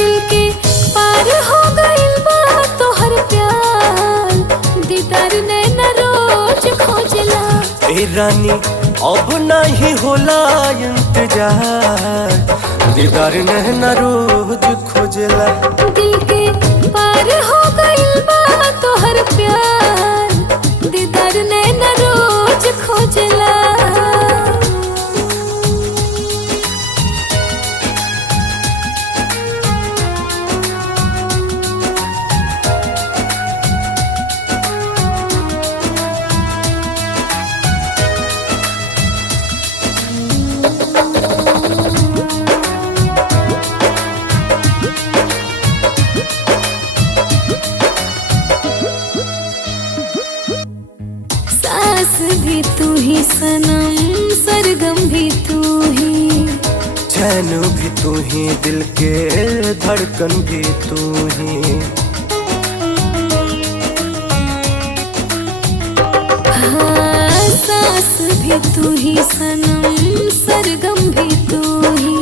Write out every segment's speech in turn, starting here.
दिल के पार हो गइल बा तोहर प्यार, दीदार नैना रोज खोजला। ए रानी अब नहीं होला इंतजार, दीदार नैना रोज खोजला। दिल के पार हो गइल बा तोहर प्यार, दीदार नैना रोज खोजला। सास भी तू ही सनम, सरगम भी तू ही, चैन भी तू ही, दिल के धड़कन भी तू ही। हाँ, सास भी तू ही सनम, सरगम भी तू ही,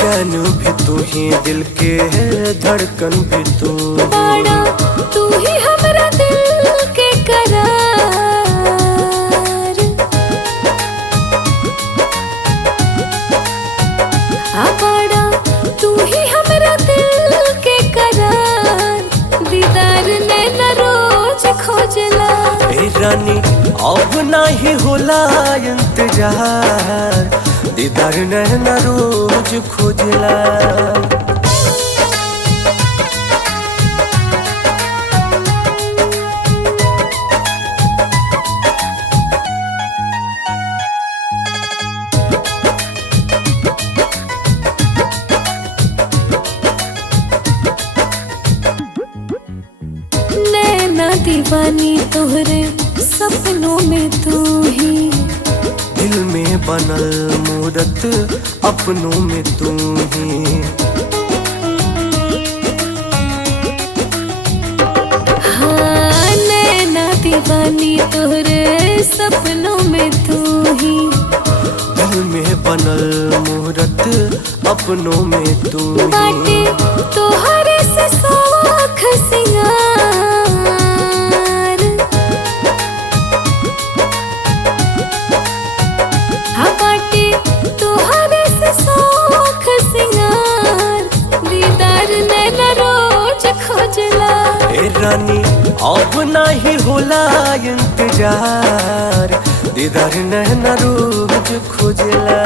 चैन भी तू ही, दिल के धड़कन भी तू ही। बाड़ा तू ही हमरा दिल के करार, बाड़ा तू ही हमरा दिल के करार, दीदार नैना रोज खोजला। ए रानी अब नहीं होला इंतजार, दीदार नैना रोज खोजला। नैना दीवानी तोहरे सपनों में तू ही, दिल में बनल मूरत अपनों में तू ही। हाँ, नैना दीवानी तोहरे सपनों में तू ही, दिल में बनल मूरत अपनों में तू बाटे ही। तोहरे से शौख सिंगार, हाँ बाटे तोहरे से शौख सिंगार, दीदार नैना रोज खोजला। ए रानी अब नहीं होला इंतजार, दीदार नैना रोज खोजला।